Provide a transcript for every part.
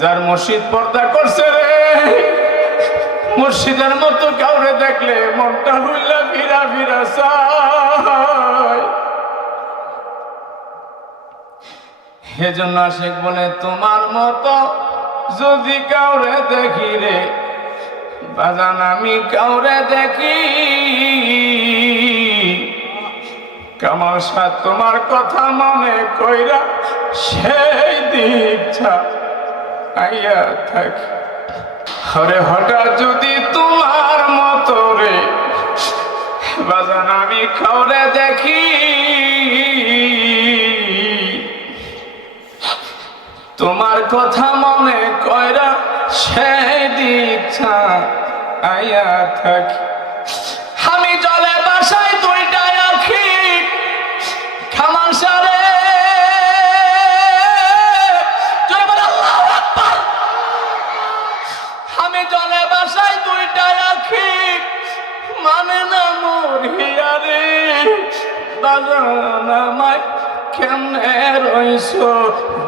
যার মসজিদ পর্দা করছে রে, মসজিদের মতো কাউরে দেখলে মনটা হইলা ভিরা ভিরা চায়। সেজন্য আশেক বলে, তোমার মতো যদি কাউরে দেখি রে, বাজান আমি কাউরে দেখি। কামাল সাহ তোমার কথা মনে কইরা সেই দীক্ষা আইয়া থাকি। হরে হঠাৎ যদি তোমার মতো রে, বাজান আমি কাউরে দেখি। তোমার কথা মনে কয়রা সেই দীক্ষা আইয়া থাকি। আমি জলে বাসায় বাজান আমায় কেমনে রইছ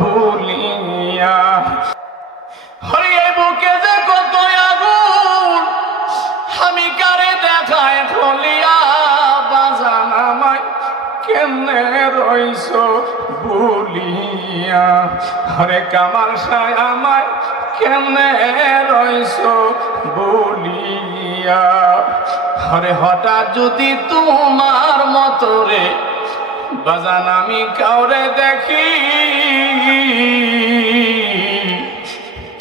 ভুলিয়া হরিয়ে বুকে যে কত আগুন, আমি কারে দেখায় ফলিয়া বাজান আমায় কেমনে ভুলিয়া হরে, কামাল সায় আমায় কেমনে রইছ বলিয়া? হরে হঠাৎ যদি তোমার মতো রে, বাজান আমি কাউরে দেখি।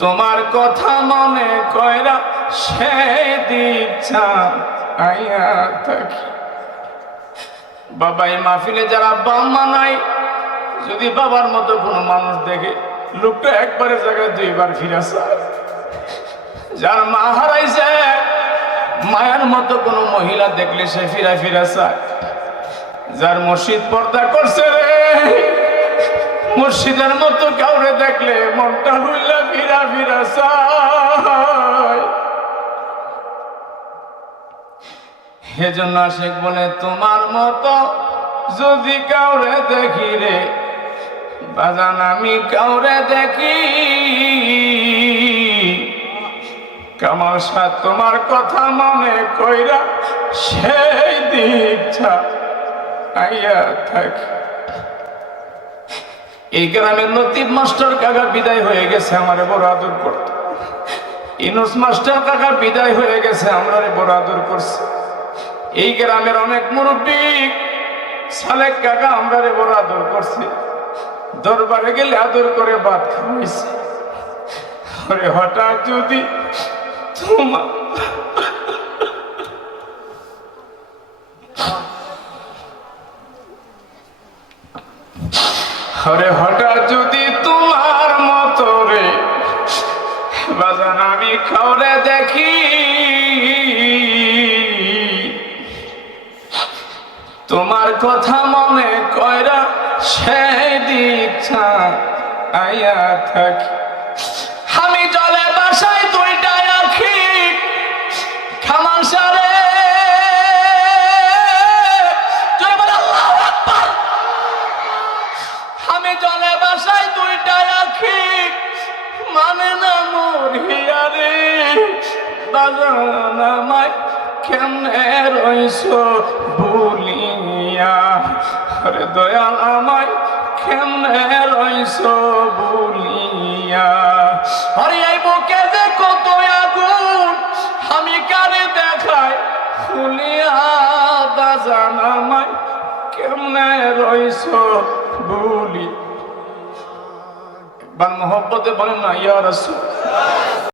তোমার কথা মনে কয়রা সে দীক্ষা আইয়া থাকি। বাবাই মাহফিলে যারা বাম্মা নাই, যদি বাবার মতো কোনো মানুষ দেখে, লোকটা একবারে জায়গায় দুইবার ফিরে চায় যার মা হারাইছে মায়ের মতো কোনো মহিলা দেখলে সে ফিরা ফিরা চায়। যার মসজিদ পর্দা করছে রে, মসজিদের মতো কাউরে দেখলে মনটা হইলা ফিরা ফিরা চায়। সেজন্য আশেক বলে, তোমার মতো যদি কাউরে দেখি রে, বাজান আমি কাউরে দেখি। সাহ তোমার কথা মনে কইরা সেই দীক্ষা আইয়া থাকি। এই গ্রামের লতিফ মাস্টার কাকা বিদায় হয়ে গেছে, আমারে বড় আদর করত। ইনুস মাস্টার কাকা বিদায় হয়ে গেছে আমরা বড় আদর করছে। এই গ্রামের অনেক মুরব্বী, সালেক কাকা আমরা বড় আদর করছে। দরবারে গেলে আদর করে ভাত খাওয়াইছে। হঠাৎ যদি তোমার আরে হঠাৎ যদি তোমার মতো রে, বাজান আমি খাওরে দেখি। তোমার কথা মনে কয়রা সেই দীক্ষা আইয়া থাকি। আমি জলে বাসায় দুইটা বাজান আমায় কেমনে রইছ ভুলিয়া আরে দয়াল আমায় কেমনে রইছ ভুলিয়া আরে এই বুকে যে কত আগুন, আমি কারে দেখায় ফুলিয়া বাজান আমায় কেমনে রইছ ভুলি একবার মোহব্বতে বলেন না, ইয়া রাসূল।